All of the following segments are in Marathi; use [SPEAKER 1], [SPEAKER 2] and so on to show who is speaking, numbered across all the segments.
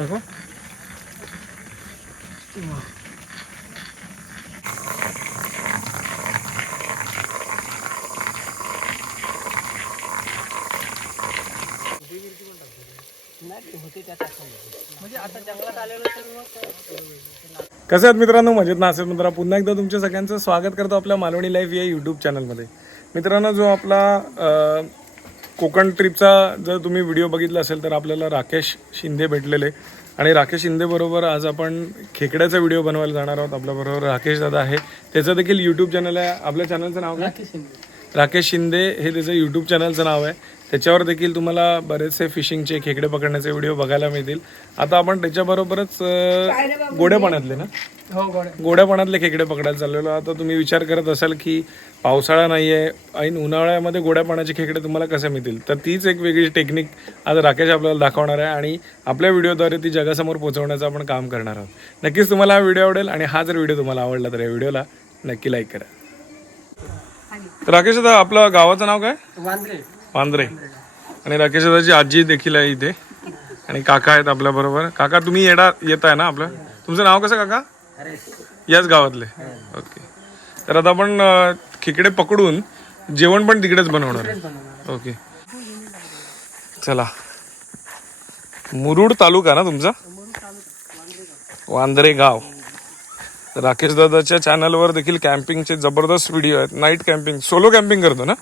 [SPEAKER 1] दाखव. कसे
[SPEAKER 2] कसं आहेत मित्रांनो? मजेत ना? असेल मित्रा पुन्हा एकदा तुमच्या सगळ्यांचं स्वागत करतो आपल्या मालवणी लाईफ या यूट्यूब चॅनलमध्ये मित्रांनो जो आपला कोकण ट्रिपचा जर तुम्ही व्हिडिओ बघितला असेल तर आपल्याला राकेश शिंदे भेटलेले. आणि राकेश शिंदेबरोबर आज आपण खेकड्याचा व्हिडिओ बनवायला जाणार आहोत. आपल्याबरोबर राकेश दादा आहे. त्याचं देखील यूट्यूब चॅनल आहे. आपल्या चॅनलचं नाव काय? राकेश शिंदे हे त्याचं यूट्यूब चॅनलचं नाव आहे. त्याच्यावर देखील तुम्हाला बरेचसे फिशिंगचे खेकडे पकडण्याचे व्हिडिओ बघायला मिळतील. आता आपण त्याच्याबरोबरच अं, गोड्या पाण्यातले ना?
[SPEAKER 1] हो गोड्या.
[SPEAKER 2] गोड्या पाण्यातले खेकडे पकडायला चाललेलो आता तुम्ही विचार करत असाल की पावसाळा नाही आहे ऐन उन्हाळ्यामध्ये गोड्या पाण्याचे खेकडे तुम्हाला कसे मिळतील? तर तीच एक वेगळी टेक्निक आज राकेश आपल्याला दाखवणार आहे आणि आपल्या व्हिडिओद्वारे ती जगासमोर पोहोचवण्याचं आपण काम करणार आहोत. नक्कीच तुम्हाला हा व्हिडिओ आवडेल आणि हा जर व्हिडिओ तुम्हाला आवडला तर या व्हिडिओला नक्की लाईक करा. राकेश दादा आपलं गावाचं नाव काय?
[SPEAKER 1] वांद्रे.
[SPEAKER 2] वांद्रे. आणि राकेश दादाची आजी देखील आहे इथे. आणि काका आहेत आपल्या बरोबर. काका तुम्ही येडा येत आहे ना आपलं? तुमचं नाव कसं काका? याच गावातले. ओके. तर आता आपण खेकडे पकडून जेवण पण तिकडेच बनवणार ओके. चला. मुरुड तालुका ना तुमचा? वांद्रे गाव. राकेश दादाच्या चॅनलवर देखील कॅम्पिंगचे जबरदस्त व्हिडिओ आहेत. नाईट कॅम्पिंग सोलो कॅम्पिंग करतो ना?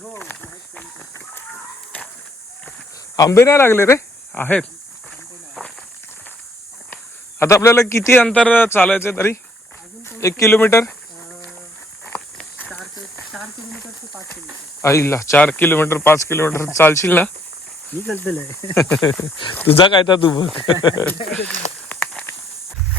[SPEAKER 2] आंबे नाही लागले रे. आहेत. आता आपल्याला किती अंतर चालायचं तरी? एक किलोमीटर? आईला चार किलोमीटर पाच किलोमीटर चालशील ना? तुझा काय तर तू बघ.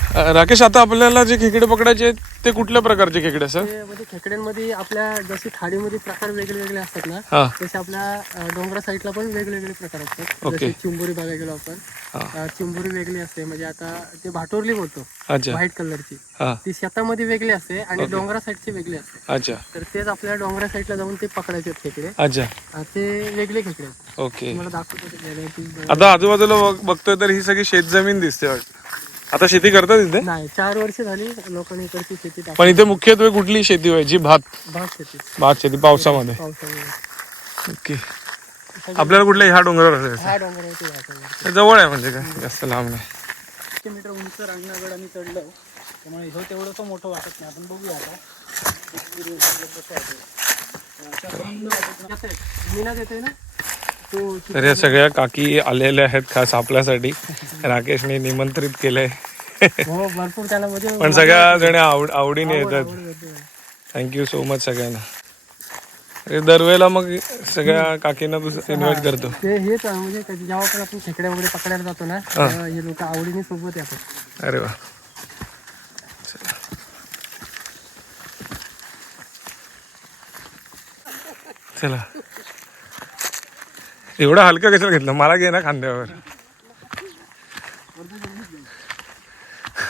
[SPEAKER 2] राकेश आता आपल्याला जे खेकडे पकडायचे आहेत, ते कुठल्या प्रकारचे खेकडे सर?
[SPEAKER 1] ते म्हणजे खेकड्यांमध्ये आपल्या जसे खाडीमध्ये प्रकार वेगळे वेगळे असतात ना
[SPEAKER 2] हा.
[SPEAKER 1] तसे आपल्या डोंगरा साईडला पण वेगवेगळे प्रकार असतात.
[SPEAKER 2] ओके.
[SPEAKER 1] जसे चिंबोरी बघायला गेलो आपण अ, चिंबोरी वेगळी असते म्हणजे आता ते भाटोरली बोलतो
[SPEAKER 2] अच्छा.
[SPEAKER 1] व्हाईट कलरची
[SPEAKER 2] हा.
[SPEAKER 1] ती शेतामध्ये वेगळी असते आणि डोंगरा साईडची वेगळी असते.
[SPEAKER 2] अच्छा.
[SPEAKER 1] तर तेच आपल्या डोंगरा साईडला जाऊन ते पकडायचे आहेत खेकडे.
[SPEAKER 2] अच्छा.
[SPEAKER 1] अ, ते वेगळे खेकडे आहेत.
[SPEAKER 2] ओके.
[SPEAKER 1] मला दाखवतो ते
[SPEAKER 2] आता आजूबाजूला बघ- बघतोय तर ही सगळी शेतजमीन दिसते वाटतं आता शेती करतात इथे?
[SPEAKER 1] नाही चार वर्ष झाली लोकांनी इकडची शेती
[SPEAKER 2] पण इथे मुख्यत्वे कुठली शेती व्हायची? भात?
[SPEAKER 1] भात शेती.
[SPEAKER 2] भात शेती पावसामध्ये.
[SPEAKER 1] पावसामुळे
[SPEAKER 2] ओके. आपल्याला कुठल्या ह्या डोंगरावर असायचं
[SPEAKER 1] हा डोंगरावरती जायचं
[SPEAKER 2] हे जवळ आहे म्हणजे काय? जास्त लांब नाही.
[SPEAKER 1] मीटर उंच रांगणागड आम्ही चढलो. त्यामुळे हे तेवढंसं मोठं वाटत नाही. आपण बघूया आता. Experience आपलं कसं आहे? ते. अशा बंद वाटत नाही. कसं आहे? मीनात येतोय ना? तो
[SPEAKER 2] तर या सगळ्या काकी आलेल्या आहेत खास आपल्यासाठी. राकेशने निमंत्रित केलंय.
[SPEAKER 1] हो भरपूर त्याला म्हणजे
[SPEAKER 2] पण सगळ्या जण आवड आवडीने येतात. थँक्यू सो मच सगळ्यांना. अरे दरवेळेला मग सगळ्या काकींना इन्व्हाइट करतो.
[SPEAKER 1] ते हेच म्हणजे कधी जेव्हा पण आपण खेकड्या वगैरे पकडायला जातो ना तेव्हा हे लोक आवडीने सोबत येतात.
[SPEAKER 2] अरे वा. चला. एवढं हलकं कशाला घेतलं? मला घे ना खांद्यावर.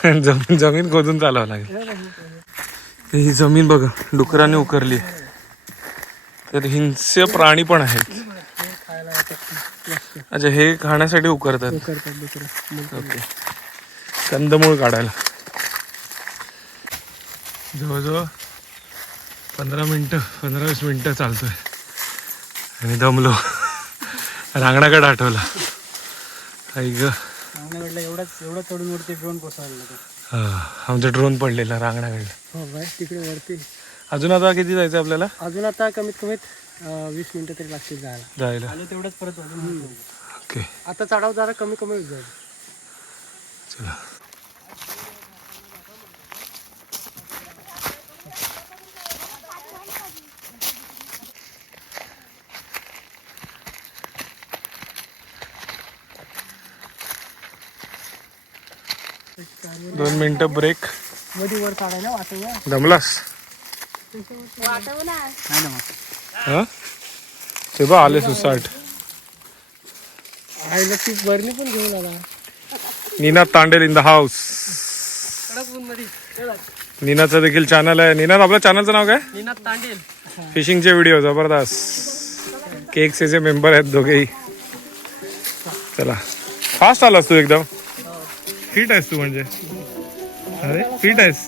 [SPEAKER 2] जमीन जमीन खोदून चालावं लागेल. ही जमीन बघा डुकराने उकरली. तर हिंस्य प्राणी पण आहेत. अच्छा हे खाण्यासाठी उकरतात. ओके. कंदमूळ काढायला. जवळजवळ पंधरा मिनटं पंधरा वीस मिनटं चालतोय. आणि दमलो. रांगणाकडे आठवला. आई ग.
[SPEAKER 1] एवढाच एवढा चढून वरती ड्रोन कोसळला
[SPEAKER 2] आमचा ड्रोन पडलेला रांगणाकडे
[SPEAKER 1] हो बाय तिकडे वरती.
[SPEAKER 2] अजून आता किती जायचं आपल्याला?
[SPEAKER 1] अजून आता कमीत कमीत वीस मिनिटं तरी लागतील जायला.
[SPEAKER 2] जायला.
[SPEAKER 1] आलो तेवढंच परत
[SPEAKER 2] ओके.
[SPEAKER 1] आता चढाव जरा कमी कमी होत जाईल
[SPEAKER 2] चला. दोन मिनिटं
[SPEAKER 1] ब्रेकमध्ये वर काढायला नाही ना
[SPEAKER 2] हा. ते बा आले सुसाट
[SPEAKER 1] आईला ती बरणी पण घेऊन आला.
[SPEAKER 2] Nina Tandel in the house नीनाचं देखील चॅनल आहे. नीना आपल्या चॅनलचं नाव काय?
[SPEAKER 1] तांडेल.
[SPEAKER 2] फिशिंगचे व्हिडिओ जबरदस्त. केक्सचे मेंबर आहेत दोघेही. चला. फास्ट आलास तू एकदम? फिट आहेस तू म्हणजे. अरे फिट आहेस.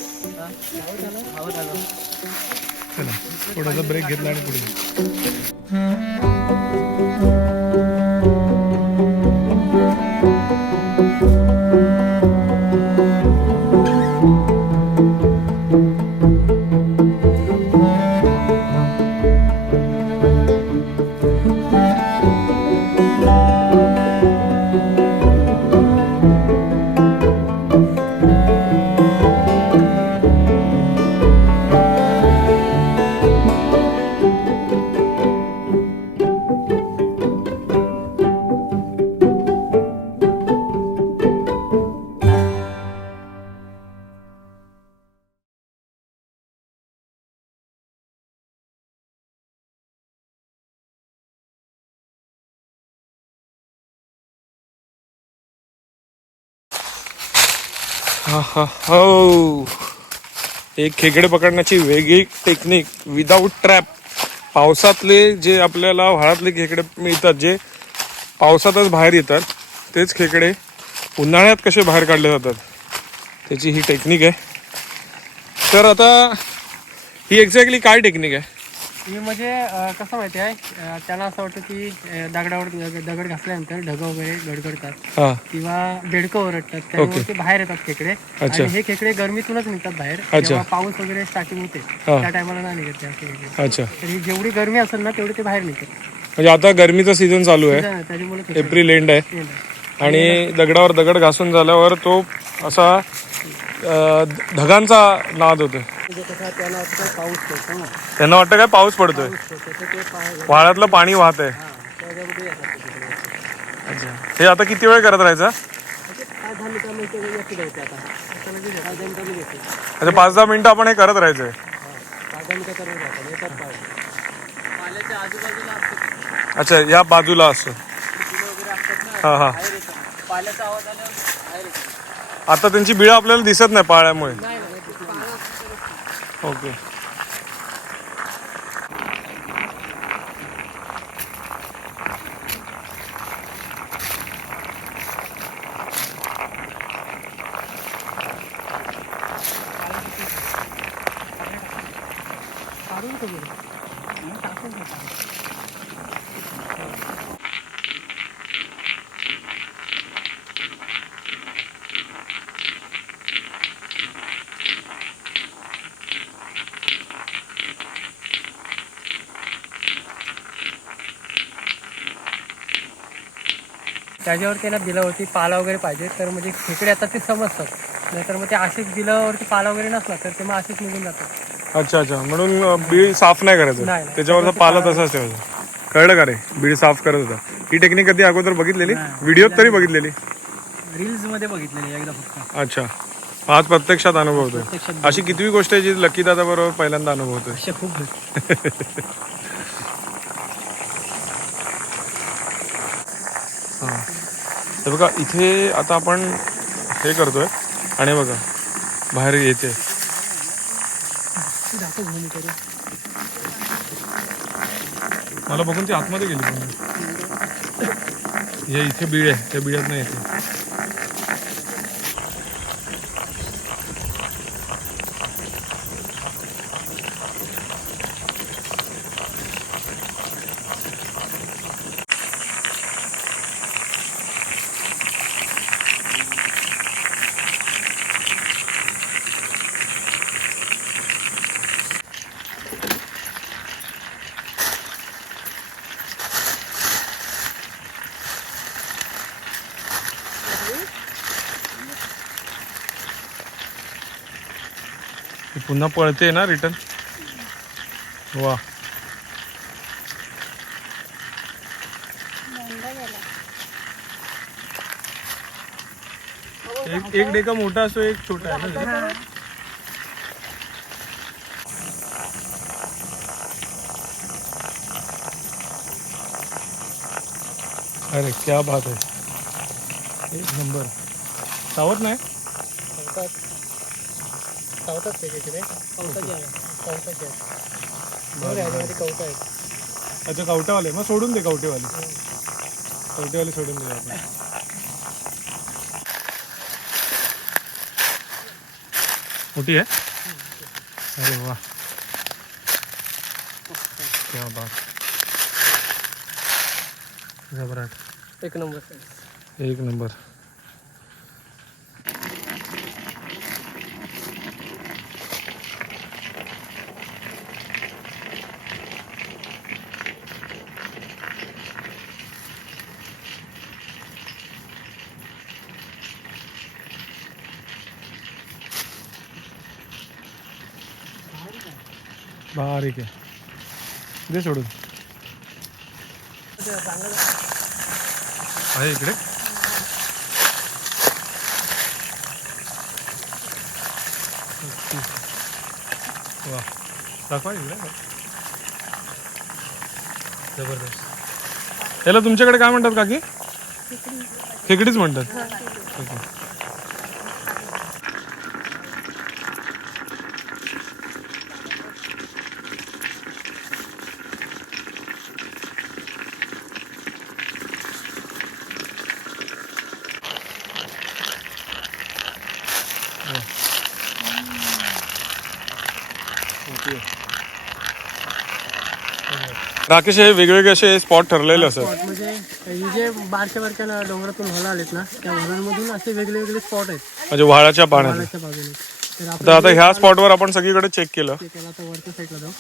[SPEAKER 2] चला थोडासा ब्रेक घेतला आणि पुढे. हो एक खेकडे पकडण्याची वेगळी टेक्निक विदाऊट ट्रॅप पावसातले जे आपल्याला व्हाळातले खेकडे मिळतात जे पावसातच बाहेर येतात तेच खेकडे उन्हाळ्यात कसे बाहेर काढले जातात त्याची ही टेक्निक आहे. तर आता ही एक्झॅक्टली काय टेक्निक आहे?
[SPEAKER 1] हे म्हणजे अं, कसं माहिती आहे अं, त्यांना असं वाटतं की अं, दगडावर दग- दगड घासल्यानंतर ढग वगैरे गडगडतात.
[SPEAKER 2] हां.
[SPEAKER 1] किंवा बेडकं ओरडतात. त्यामुळे ते बाहेर येतात खेकडे. आणि हे खेकडे गरमीतूनच निघतात बाहेर. जेव्हा पाऊस वगैरे स्टार्टिंग होते. त्या टायमाला नाही निघत ते असे खेकडे.
[SPEAKER 2] अच्छा.
[SPEAKER 1] तर ही जेवढी गरमी असेल ना तेवढे ते बाहेर निघतात.
[SPEAKER 2] म्हणजे आता गरमीचा सीझन चालू आहे.
[SPEAKER 1] त्या- त्याच्यामुळे खेकडे
[SPEAKER 2] एप्रिल एंड आहे. आणि दगडावर दगड घासून झाल्यावर तो असा अं, ढगांचा नाद होतो
[SPEAKER 1] म्हणजे कसं त्यांना वाटतं काय पाऊस पडतो ना.
[SPEAKER 2] त्यांना वाटतं काय पाऊस पडतोय?
[SPEAKER 1] पाऊस पडतो तर ते पा-
[SPEAKER 2] वाळ्यातलं पाणी वाहत आहे
[SPEAKER 1] हा, त्याच्यामध्ये येतात ते खेकडे.
[SPEAKER 2] हे आता किती वेळ करत राहायचं?
[SPEAKER 1] म्हणजे ते आता. आता लगेच पाच दहा
[SPEAKER 2] अच्छा पाच दहा मिनिटं आपण हे करत राहायचंय.
[SPEAKER 1] पाच दहा मिनिटं करून जातात. येतात पाहिजे पाल्याच्या आजूबाजूला असतात
[SPEAKER 2] अच्छा या बाजूला असं.
[SPEAKER 1] फुलं वगैरे असतात ना
[SPEAKER 2] हा हा.
[SPEAKER 1] बाहेर येतात. पाल्याचा आवाज आल्यावर बाहेर येतात.
[SPEAKER 2] आता त्यांची बिळं आपल्याला दिसत नाही पाळ्यामुळे.
[SPEAKER 1] नाही असतं तर
[SPEAKER 2] ओके
[SPEAKER 1] काढून का गेलं टाकून टाका त्याच्यावर त्याला बिलावरती पाला वगैरे पाहिजे. तर म्हणजे खेकडे आता ते समजतात. नाहीतर मग ते असेच बिलावरती पाला वगैरे नसला तर ते मग असेच निघून जातात.
[SPEAKER 2] अच्छा अच्छा. म्हणून बीळ साफ नाही करायचं.
[SPEAKER 1] नाही, नाही.
[SPEAKER 2] त्याच्यावरचा पाला तसाच ठेवायचा. कळलं का रे? बीळ साफ करत होता. ही टेक्निक कधी अगोदर बघितलेली? व्हिडिओत तरी बघितलेली?
[SPEAKER 1] रील्समध्ये बघितलेली एकदा फक्त.
[SPEAKER 2] अच्छा. आज प्रत्यक्षात अनुभवतोय.
[SPEAKER 1] प्रत्यक्षात
[SPEAKER 2] अशी कितवी गोष्ट आहे जी लकी दादा बरोबर पहिल्यांदा अनुभवतोय?
[SPEAKER 1] अशा खूप.
[SPEAKER 2] हे बघा इथे आता आपण हे करतोय. आणि बघा बाहेर येते. मला बघून ती आतमध्ये गेली हे इथे बीळ आहे त्या बीड्यात नाही येते. पुन्हा पळते ना रिटर्न? वा. एक एक डेका मोठा असतो एक छोटा आहे ना? अरे क्या बात आहे. एक नंबर. सावत नाही?
[SPEAKER 1] सावतात ते खेकडे कवताचे आहे कवताचे आहेत बरं ह्याच्यामध्ये कवता आहेत
[SPEAKER 2] अच्छा कवटावाले. मग सोडून दे कवटेवाले. कवटेवाले सोडून दे आपण मोठी आहे? अरे वा. क्या बात. जबराट
[SPEAKER 1] एक नंबर.
[SPEAKER 2] एक नंबर. बारीक आहे. दे सोडून. आहे इकडे. वा. दाखवा इकडे. जबरदस्त. याला तुमच्याकडे काय म्हणतात काकी? खेकडीच म्हणतात ओके. ओके. राकेश हे वेगवेगळे असे स्पॉट ठरलेले असतात
[SPEAKER 1] स्पॉट म्हणजे ही जे बारक्या बारक्या डोंगरातून होला आलेत ना त्या होलांमधून असे वेगळे वेगळे स्पॉट आहेत.
[SPEAKER 2] म्हणजे व्हाळाच्या पाण्यात.
[SPEAKER 1] पाण्याच्या बाजूने तर आपण
[SPEAKER 2] तर आता ह्या स्पॉटवर आपण सगळीकडे चेक केलं.
[SPEAKER 1] ते त्याला आता वरच्या साईडला जाऊ.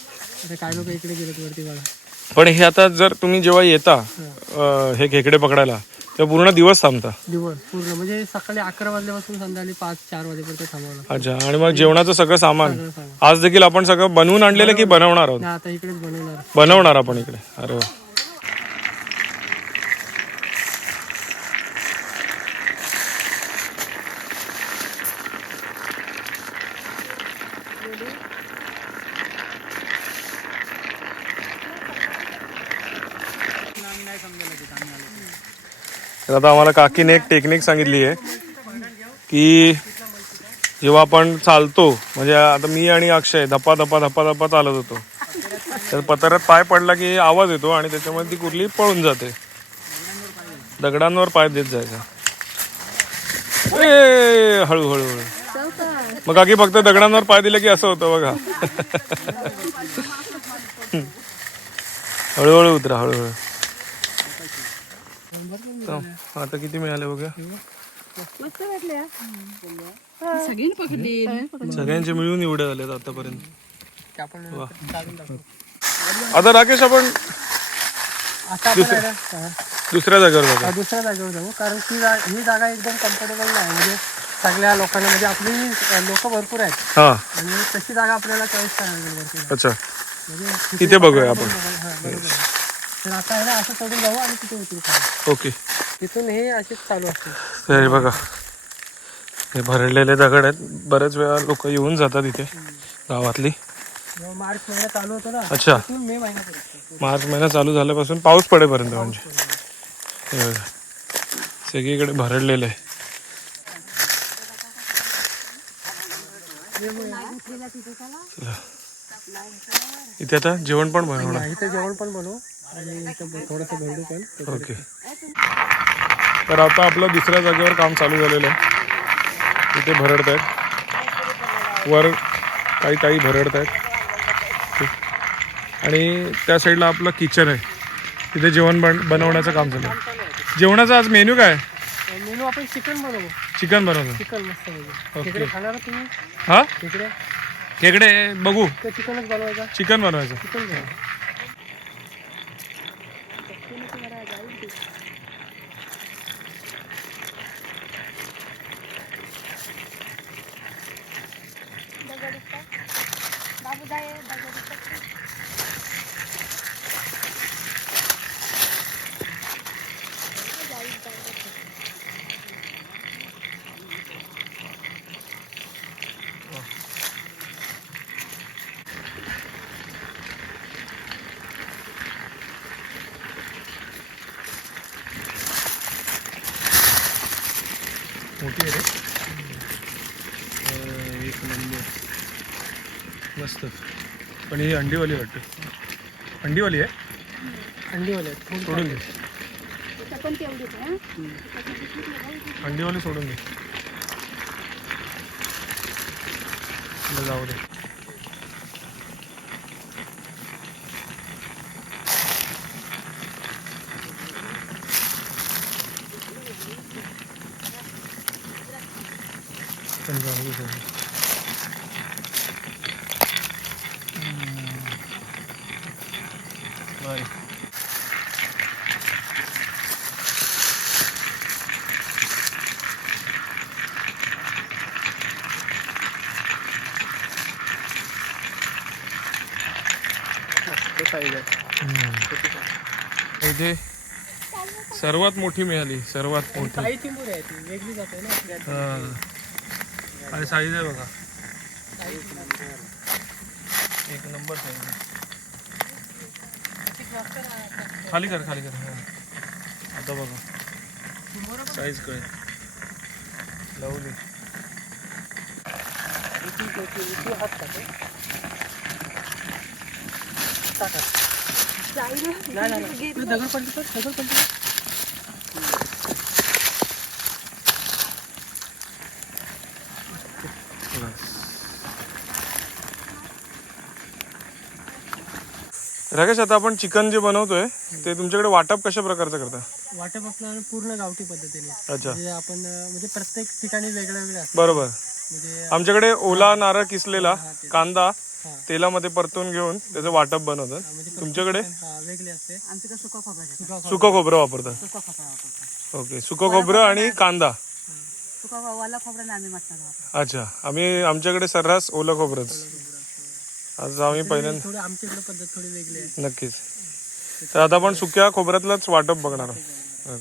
[SPEAKER 1] आता काय लोक इकडे गेलेत वरती बघा.
[SPEAKER 2] पण हे आता जर तुम्ही जेव्हा येता अं, हे खेकडे पकडायला तेव्हा पूर्ण दिवस थांबता?
[SPEAKER 1] दिवस पूर्ण. म्हणजे सकाळी अकरा वाजल्यापासून संध्याकाळी पाच चार वाजेपर्यंत थांबवलं.
[SPEAKER 2] अच्छा. आणि मग जेवणाचं सगळं सामान. आज देखील आपण सगळं बनवून आणलेलं की बनवणार आहोत?
[SPEAKER 1] आता इकडेच बनवणार.
[SPEAKER 2] बनवणार आपण इकडे. अरे वा. तर आता आम्हाला काकीने एक टेक्निक सांगितली आहे की जेव्हा आपण चालतो म्हणजे आता मी आणि अक्षय धप्पा धप्पा धप्पा धप्पा चालत होतो. तर पत्रात पाय पडला की आवाज येतो आणि त्याच्यामध्ये ती कुर्ली पळून जाते. दगडांवर पाय देत जायचा. ए, हळूहळू. हळू मग काकी फक्त दगडांवर पाय दिले की असं होतं बघा. हळूहळू उतरा हळूहळू. आता किती मिळाले बघा सगळ्यांचे मिळून एवढे झालेत आतापर्यंत. आता राकेश आपण. दुसऱ्या जागेवर
[SPEAKER 1] हा, दुसऱ्या जागेवर जाऊ. कारण की ही जागा एकदम कम्फर्टेबल नाही. म्हणजे सगळ्या लोकांना म्हणजे आपली लोक भरपूर आहेत.
[SPEAKER 2] हा.
[SPEAKER 1] आणि तशी जागा आपल्याला चॉईस करावी लागेल वरती.
[SPEAKER 2] अच्छा.
[SPEAKER 1] म्हणजे
[SPEAKER 2] तिथे बघूया आपण.
[SPEAKER 1] आता ना असं चढून जाऊ आणि तिथे उतरू खाली.
[SPEAKER 2] ओके.
[SPEAKER 1] तिथून हे असेच चालू असते
[SPEAKER 2] तर हे बघा. हे भरलेले दगड आहेत. बरेच वेळा लोक येऊन जातात इथे गावातली.
[SPEAKER 1] जेव्हा मार्च महिना चालू होतो ना
[SPEAKER 2] अच्छा.
[SPEAKER 1] तिथून मे महिन्यापर्यंत
[SPEAKER 2] मार्च महिना चालू झाल्यापासून पाऊस पडेपर्यंत म्हणजे. हे बघा. सगळीकडे भरडलेलं आहे चला. इथे आता जेवण पण बनवणार.
[SPEAKER 1] इथे जेवण पण बनवू. आणि थोडंसं भेंडू पण
[SPEAKER 2] ओके. तर आता आपलं दुसऱ्या जागेवर काम चालू झालेलं आहे. इथे भरडत आहेत वर काही काही भरडत आहेत आणि त्या साईडला आपलं किचन आहे. तिथे जेवण बन बनवण्याचं काम चालू आहे. जेवणाचा आज मेन्यू काय?
[SPEAKER 1] मेनू आपण चिकन बनवू.
[SPEAKER 2] चिकन बनवतो.
[SPEAKER 1] चिकन मस्त खाणार तुम्ही?
[SPEAKER 2] हा? खेकडे बघू.
[SPEAKER 1] चिकनच बनवायचं.
[SPEAKER 2] चिकन बनवायचं.
[SPEAKER 1] चिकन बनवू
[SPEAKER 2] मोठी आहे रे अं, एक नंबर मस्त पण ही अंडीवाली वाटते. अंडीवाली आहे?
[SPEAKER 1] अंडीवाले आहेत
[SPEAKER 2] सोडून दे.
[SPEAKER 3] पण तेवढीच आहे
[SPEAKER 2] अंडीवाली सोडून दे. इकडे जाऊ दे. पण जाऊ दे सगळं. इथे सर्वात मोठी मिळाली सर्वात मोठी.
[SPEAKER 1] काही चिंबूर आहे ती वेगळी जाते ना आपल्यात.
[SPEAKER 2] हा. आणि साईज आहे बघा. एक नंबर साईज खाली कर खाली कर. आता बघा. साईज कळ लावली.
[SPEAKER 1] हात टाका. दगड दगड.
[SPEAKER 2] राकेश आता आपण चिकन जे बनवतोय ते तुमच्याकडे वाटप कशा प्रकारचं करता
[SPEAKER 1] वाटप आपलं पूर्ण गावठी पद्धतीने
[SPEAKER 2] अच्छा
[SPEAKER 1] म्हणजे आपण म्हणजे प्रत्येक ठिकाणी वेगळं वेगळं असतं
[SPEAKER 2] बरोबर
[SPEAKER 1] म्हणजे
[SPEAKER 2] आमच्याकडे ओला नारळ किसलेला कांदा. तेलामध्ये परतून घेऊन त्याचं वाटप बनवतात.
[SPEAKER 1] म्हणजे
[SPEAKER 2] तुमच्याकडे?
[SPEAKER 1] हा, वेगळे असते. आमचं सुका खोबरं सुका
[SPEAKER 2] सुकं खोबरं. वापरतात.
[SPEAKER 1] सुका खोबरं वापरतो
[SPEAKER 2] ओके सुकं खोबरं आणि कांदा.
[SPEAKER 1] सुका वाला खोबरं आम्ही मटण
[SPEAKER 2] अच्छा आम्ही आमच्याकडे सर्रास ओलं खोबरंच. आज आम्ही पहिल्यांदा
[SPEAKER 1] थोडी आमची इकडे पद्धत थोडी वेगळी आहे.
[SPEAKER 2] नक्कीच. तर आता आपण सुक्या खोबऱ्यातलंच वाटप बघणार आहोत.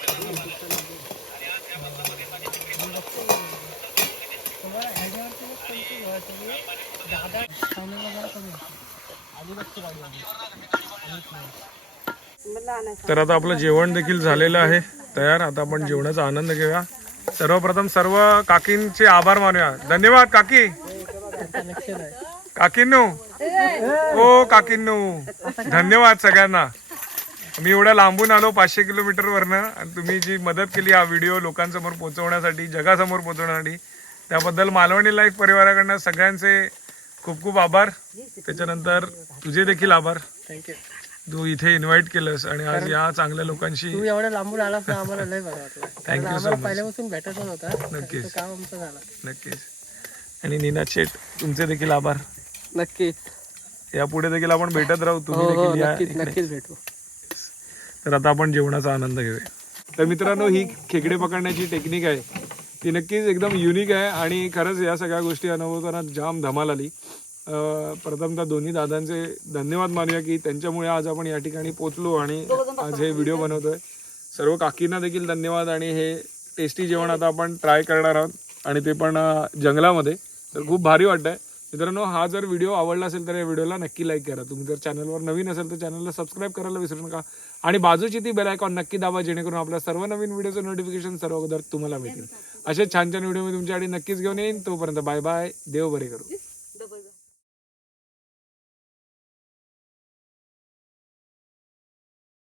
[SPEAKER 2] तर आता आपलं जेवण देखील झालेलं आहे तयार. आता आपण जेवणाचा आनंद घेऊया. सर्वप्रथम सर्व काकींचे आभार मानूया. धन्यवाद काकी.
[SPEAKER 1] कनेक्शन
[SPEAKER 2] ओ काकींनो. धन्यवाद सगळ्यांना. मी एवढ्या लांबून आलो पाचशे किलोमीटर वरनं आणि तुम्ही जी मदत केली हा व्हिडिओ लोकांसमोर पोहोचवण्यासाठी जगासमोर पोहोचवण्यासाठी त्याबद्दल मालवणी लाईफ परिवाराकडनं सगळ्यांचे खूप खूप आभार. त्याच्यानंतर तुझे देखील आभार.
[SPEAKER 1] थँक्यू
[SPEAKER 2] तू इथे इन्व्हाइट केलंस आणि आज या चांगल्या लोकांशी
[SPEAKER 1] तू एवढ्या लांबून आलास ना आम्हाला लय बरं वाटलं. कारण
[SPEAKER 2] you so
[SPEAKER 1] आम्हाला
[SPEAKER 2] much.
[SPEAKER 1] पहिल्यापासून भेटत
[SPEAKER 2] नक्कीच.
[SPEAKER 1] काम आमचं झालं.
[SPEAKER 2] नक्कीच. आणि नीना शेठ तुमचे देखील आभार.
[SPEAKER 1] नक्कीच.
[SPEAKER 2] यापुढे देखील आपण भेटत राहू
[SPEAKER 1] हो
[SPEAKER 2] तुम्ही
[SPEAKER 1] हो
[SPEAKER 2] देखील या.
[SPEAKER 1] नक्कीच भेटू.
[SPEAKER 2] तर आता आपण जेवणाचा आनंद घेऊया. तर मित्रांनो ही खेकडे पकडण्याची टेक्निक आहे. ती नक्कीच एकदम युनिक आहे आणि खरंच या सगळ्या गोष्टी अनुभवताना जाम धमाल आली. प्रथमतः दोन्ही दादांचे धन्यवाद मानूया की त्यांच्यामुळे आज आपण या ठिकाणी पोचलो आणि आज हे व्हिडिओ बनवतोय. सर्व काकींना देखील धन्यवाद आणि हे टेस्टी जेवण आता आपण ट्राय करणार आहोत आणि ते पण जंगलामध्ये. तर खूप भारी वाटतंय. मित्रांनो हा जर व्हिडिओ आवडला असेल तर या व्हिडिओला नक्की लाईक करा. तुम्ही जर चॅनलवर नवीन असेल तर चॅनलला सबस्क्राईब करायला विसरू नका. आणि बाजूची ती बेल आयकॉन नक्की दाबा जेणेकरून आपल्या सर्व नवीन व्हिडिओचं नोटिफिकेशन सर्व अगोदर तुम्हाला मिळतील. असे छान छान व्हिडिओ मी तुमच्यासाठी नक्कीच घेऊन येईन. तोपर्यंत बाय बाय देव बरे करू.